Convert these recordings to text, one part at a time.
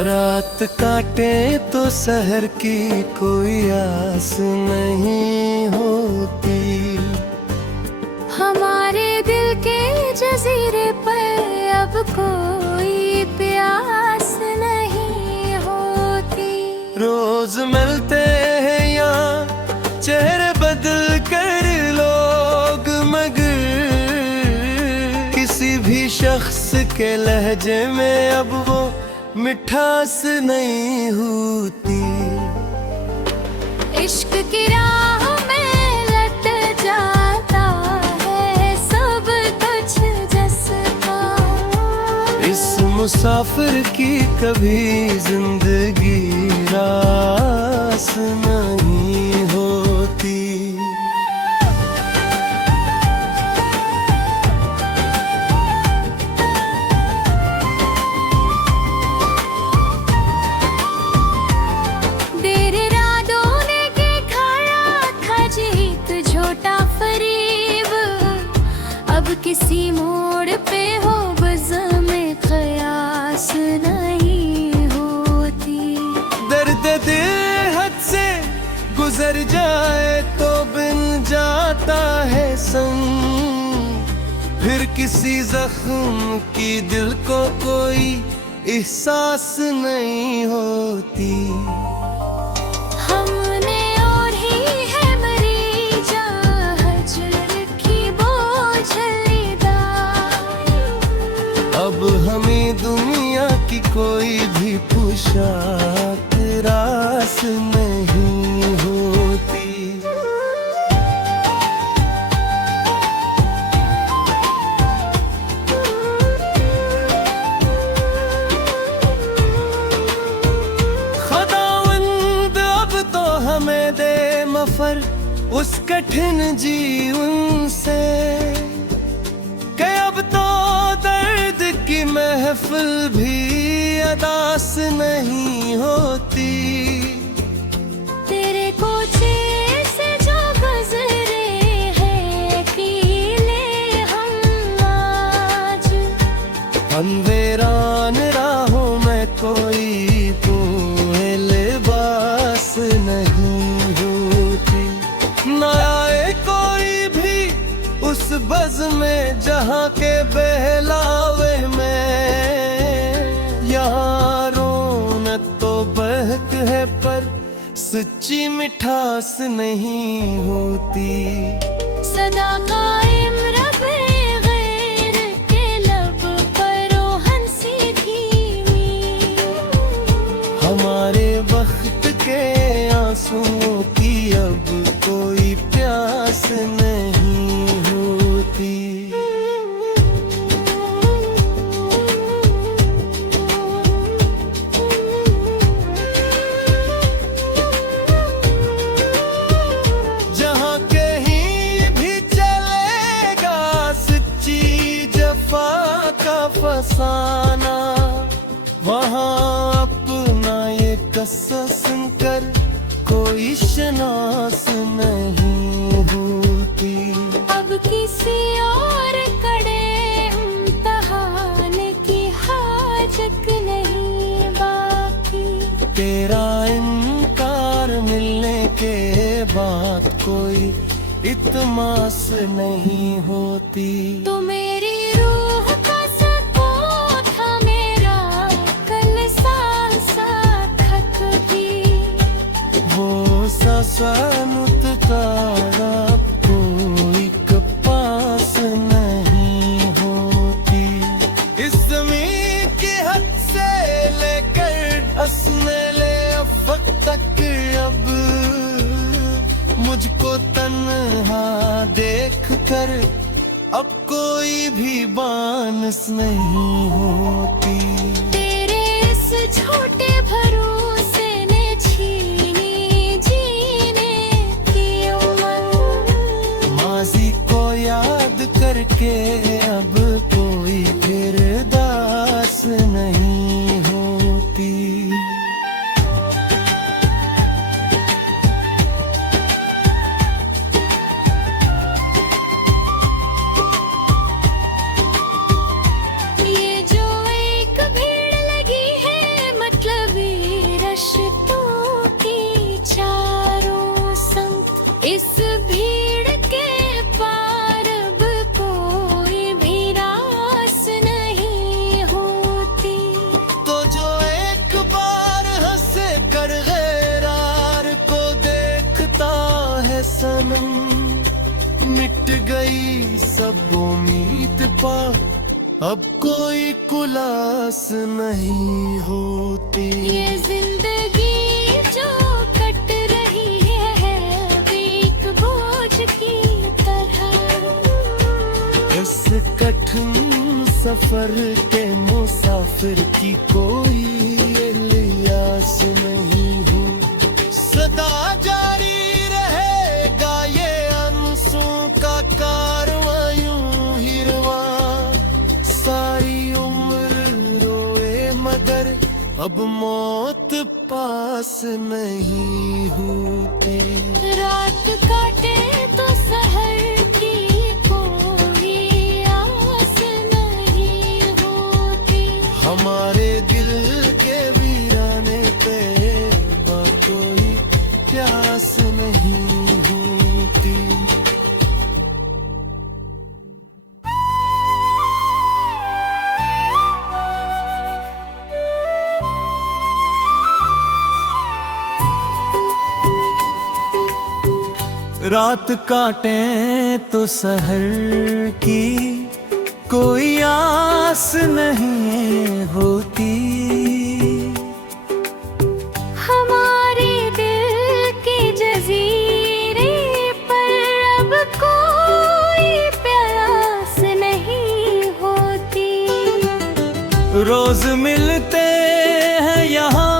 रात काटे तो सहर की कोई आस नहीं होती। हमारे दिल के जजीरे पर अब कोई प्यास नहीं होती। रोज मिलते हैं यहाँ चेहरे बदल कर लोग, मगर किसी भी शख्स के लहजे में अब वो मिठास नहीं होती। इश्क की राह में लट जाता है सब कुछ जिसका। इस मुसाफिर की कभी जिंदगी रास नहीं होती। किसी मोड़ पे हो बज़्म में क़यास नहीं होती। दर्द दिल हद से गुजर जाए तो बिन जाता है संग, फिर किसी जख्म की दिल को कोई एहसास नहीं होती। अब हमें दुनिया की कोई भी पोशाक रास नहीं होती। खुदावंद अब तो हमें दे मफर उस कठिन जीवन से, कि अब तो दर्द की महफिल भी अदास नहीं होती। तेरे कोचे से जो गुजरे हैं कीले हम आज, हम वीरान राहों में कोई तो लिबास नहीं होती। न आए कोई भी उस बज़ में जहाँ के बहलावे में, यहाँ रौनक तो बहक है पर सच्ची मिठास नहीं होती। सदा कायम रहे गैर के लब पर ओ हंसी धीमी। हमारे वक्त के आंसुओं की अब कोई प्यास नहीं होती। जहाँ कहीं भी चलेगा सच्ची जफा का फसाना, वहाँ अपना ये किस्सा सुनकर कोई शनास नहीं होती। अब किसी और कड़े इम्तिहान की हाजत नहीं बाकी। तेरा इनकार मिलने के बाद कोई इत्मास नहीं होती। तो मेरी रूह का सुकून था मेरा कल सा खत भी। वो सानुत तारा कोई कपास नहीं होती। इस ज़मीन की हद से लेकर असमेले अफक तक अब मुझको तन्हा देख कर अब कोई भी बांस नहीं होती। तेरे इस झूठे भरोसे ने छीनी जीने की उम्र। माजी को याद करके अब कोई फिर दास नहीं होती। ये जो एक सब उम्मीद पा, अब कोई कुलास नहीं होती। ये जिंदगी जो कट रही है एक बोझ की तरह। इस कठिन सफर के मुसाफिर की कोई इलियास नहीं हूँ। सदा जारी रहेगा ये आंसू का कारवां यूं ही रवां। सारी उम्र रोए मगर अब मौत पास नहीं होती। रात काटे तो सहर की कोई आस नहीं होती। हमारे दिल के वीराने पे कोई प्यास नहीं होती। रात काटे तो सहर की कोई आस नहीं होती। हमारे दिल के जजीरे पर अब कोई प्यास नहीं होती। रोज मिलते हैं यहाँ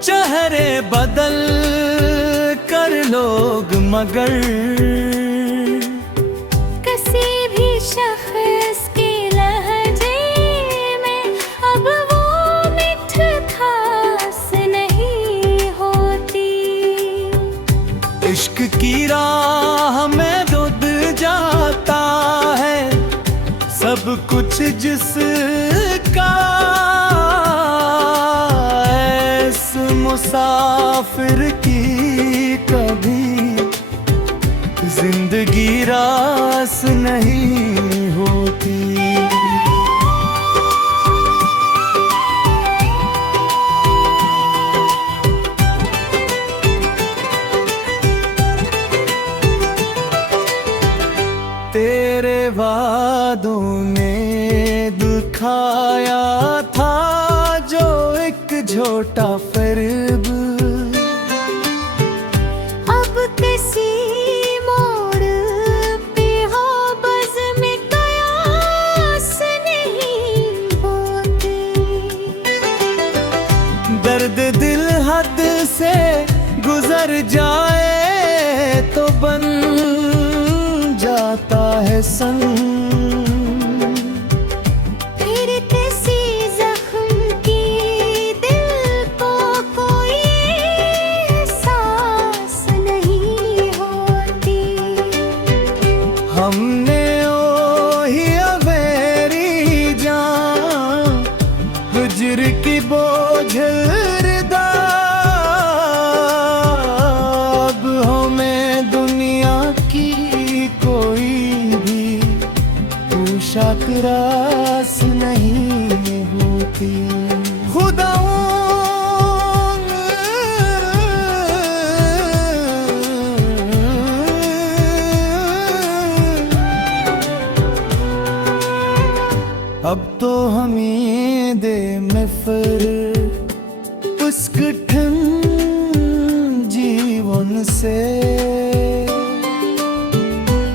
चेहरे बदल कर लोग, मगर किसी भी शख्स के लहजे में अब वो मिठास नहीं होती। इश्क की राह में रुद जाता है सब कुछ जिसका। इस मुसाफिर की कभी जिंदगी रास नहीं होती। तेरे वादों ने दिखाया था जो एक झूठा फर्ब। अब किसी मोड़ पे हो बज़ में कयास नहीं होती। दर्द दिल हद से गुजर जाए तो बन जाता है संग। फिर किसी जख्म की दिल को कोई एहसास नहीं होती। हमने ओ ही अवेरी जान गुजर की बोझल दा। अब हमें दुनिया की कोई भी पोशाक रास नहीं होती। अब तो हमें दे में फिर उस कठिन जीवन से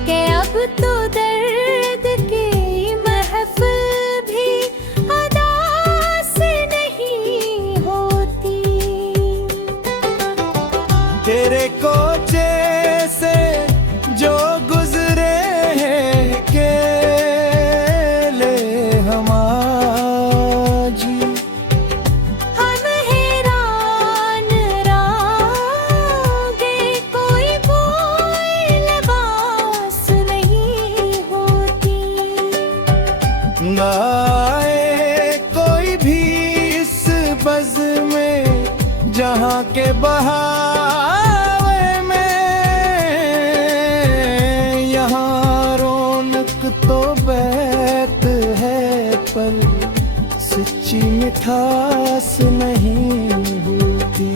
कि अब तो दर्द की महफिल भी अदा से नहीं होती। तेरे कोचे से जो गुजरे हैं केले हम आज। हम हैरान रागे कोई बोई लिबास नहीं होती। आए कोई भी इस बज़ में जहाँ के बहावे में। यहाँ रौनक तो बैत है पर सच्ची मिठास नहीं होती।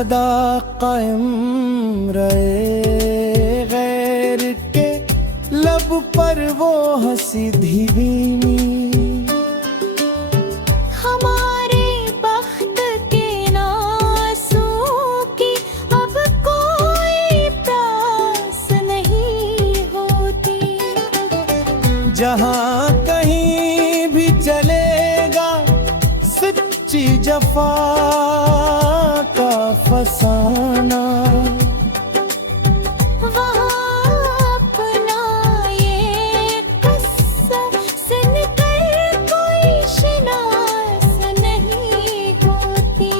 सदा कायम रहे गैर के लब पर वो हंसी धीमी। हमारे बख्त के नासों की अब कोई प्यास नहीं होती। जहाँ कहीं भी चलेगा सच्ची जफा का फसाना, वहाँ अपना ये किस्सा सुनकर कोई शिनास नहीं होती।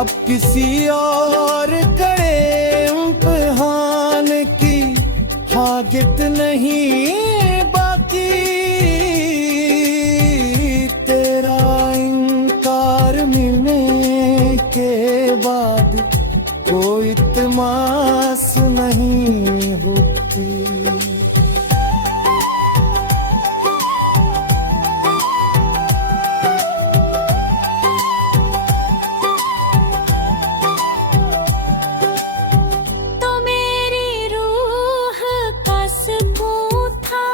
अब किसी और कड़े इम्तिहान की हाजत नहीं बाकी। तेरा इनकार मिलने के बाद कोई इत्मास नहीं होती। तो मेरी रूह का सुकून था,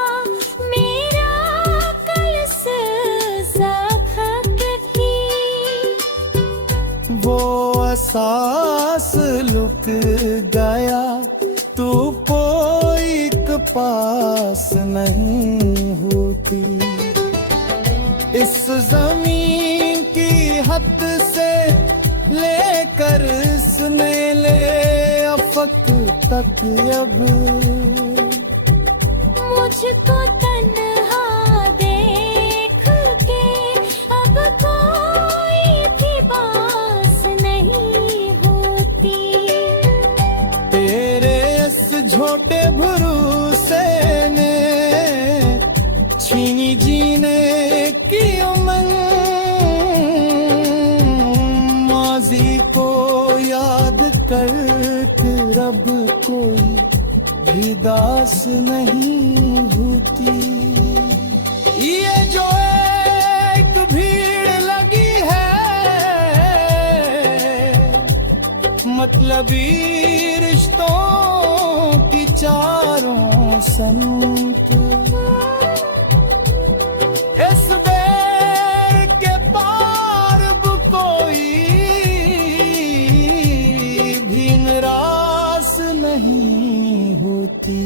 मेरा कल्स ज़ख्म थी। वो एहसास लुक गया तू कोई के पास नहीं होती। इस जमीन की हद से लेकर इसने ले अफक तक अब मुझको तन्हा देख के अब कोई भी बास नहीं होती। तेरे इस झोटे भरोसे ने छीनी जीने की उमंग। माजी को याद करते रब कोई भी दास नहीं होती। ये जो एक भीड़ लगी है मतलबी रिश्तों की चारों संत, इस बेर के पार कोई भी निराश नहीं होती।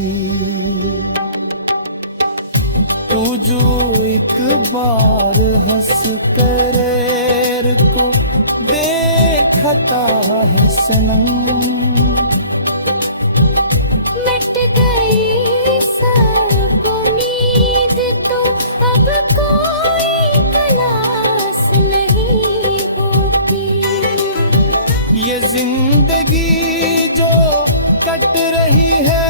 तू जो एक बार हंस कर को देखता है सनम। मिट गई सब उम्मीद तो अब कोई तलाश नहीं होती। ये जिंदगी जो कट रही है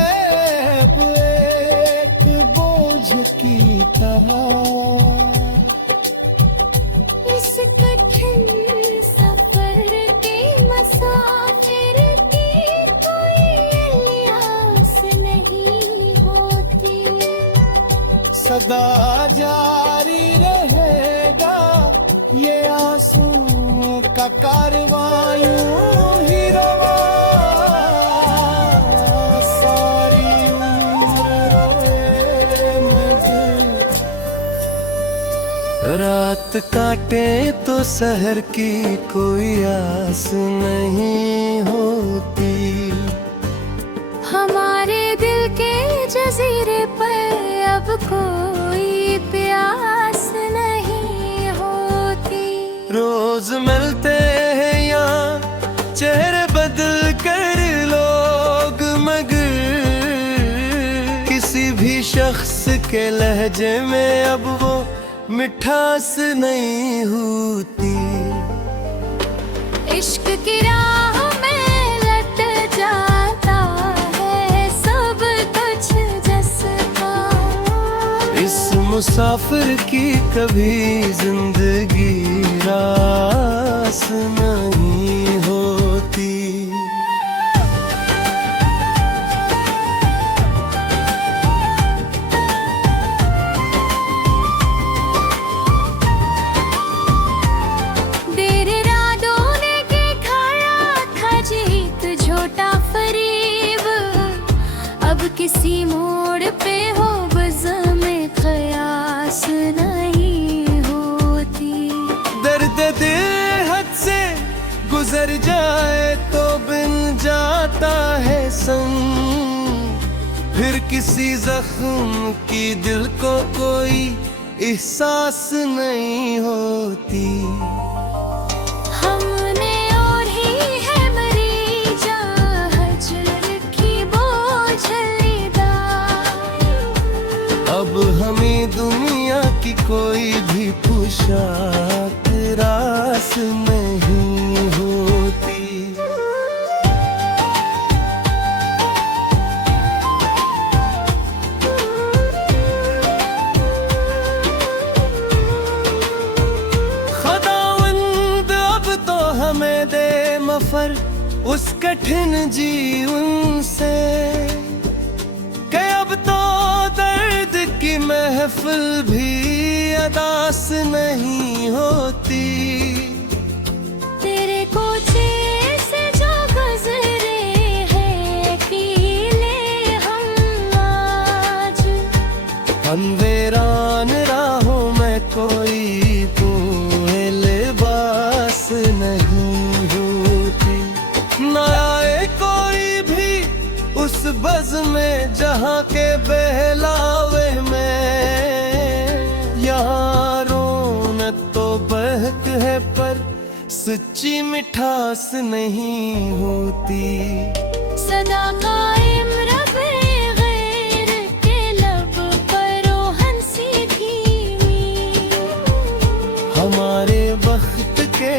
अब एक बोझ की तरह। इस कठिन सफर के मुसाफिर की कोई अलियास नहीं होती। सदा जारी रहेगा ये आंसू का कारवां यूं ही रवा। सारी उम्र रोए मुझे रात काटे तो सहर की कोई आस नहीं होती। हमारे दिल के जजीरे पर अब कोई प्यास नहीं होती। रोज मिलते हैं यहाँ चेहरे बदल कर लोग, मगर किसी भी शख्स के लहजे में अब वो मिठास नहीं होती। इश्क की राह में लट जाता है सब कुछ जिसका। इस मुसाफिर की कभी जिंदगी रास नहीं होती। देर रातों ने के खड़ा किसी मोड़ पे हो बज़ में क़यास नहीं होती। दर्द दिल हद से गुजर जाए तो बिन जाता है संग, फिर किसी जख्म की दिल को कोई एहसास नहीं होती। हमने और ही है मरी जहाँ हजर की बोझलीदार, अब हमें दुनिया की कोई भी पोशाक रास नहीं होती। हमें दे मफर उस कठिन जीवन से, कि अब तो दर्द की महफिल भी अदास नहीं होती। तेरे कोचे से जो गुजरे हैं पी ले हम आज, हम वीरान राहों में कोई कोई लिबास नहीं होती। न आए कोई भी उस बज़ में जहाँ के बहलावे में, यहाँ रौनक तो बहक है पर सच्ची मिठास नहीं होती। सदा कायम रबे गैर के लब पर ओ हंसी धीमी, हमारे वक्त के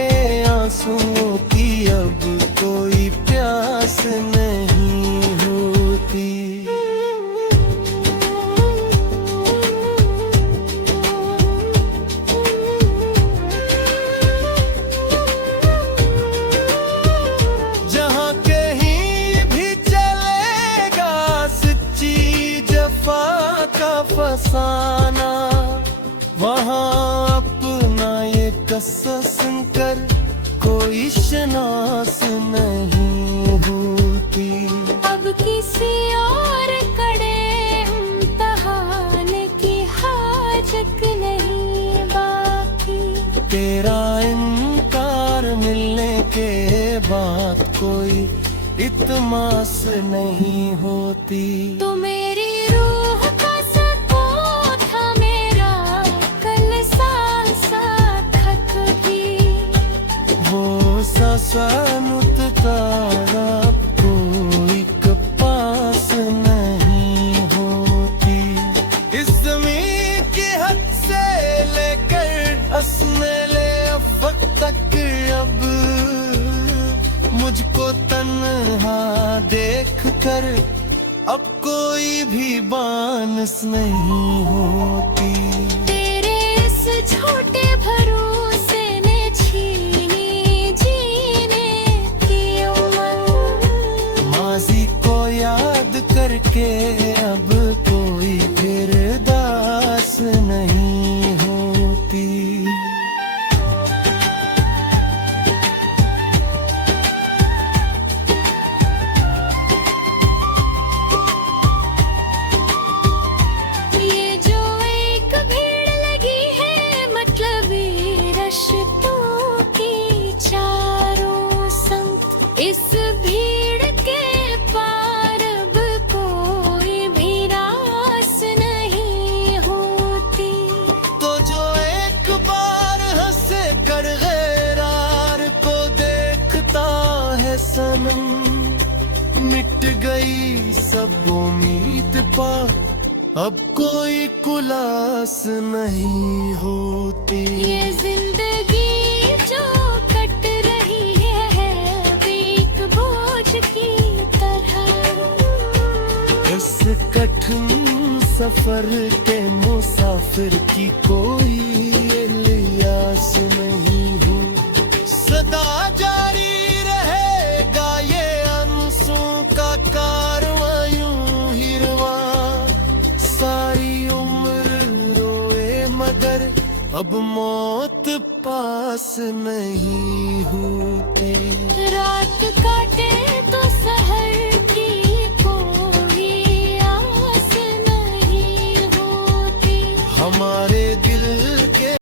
आंसुओं की अब कोई प्यास नहीं होती। जहाँ कहीं भी चलेगा सच्ची जफा का फसाना, वहाँ अपना ये कस्सा सुनकर कोई शनास नहीं होती। अब किसी और कड़े इम्तिहान की हाजत नहीं बाकी। तेरा इनकार मिलने के बाद कोई इत्मास नहीं होती। तो मेरी रूह का सुकून था मेरा कल सांसा खत भी, वो सानुत तारा कोई कपास नहीं होती। इस ज़मीन की हद से लेकर असमेले अफक तक अब मुझको तन्हा देख कर अब कोई भी बानस नहीं होती। तेरे इस झूठे भरोसे ने छीनी जीने की उम्र, माजी को याद करके अब कोई फिर दास नहीं होती। ये जो एक भीड़ लगी है मतलबी रिश्तों की चारों संग, इस भीड़ के पार अब कोई भी रास नहीं होती। तो जो एक बार हंसे कर गैरार को देखता है सनम, मिट गई सब उम्मीद पा अब कोई कुलास नहीं होती। ये जिंदगी जो कट रही है एक बोझ की तरह, इस कठिन सफर के मुसाफिर की कोई इलियास नहीं हूँ। सदा जारी रहेगा ये आंसू का कारवां यूं ही रवा, सारी उम्र रोए मगर अब मौत पास नहीं होती। रात काटे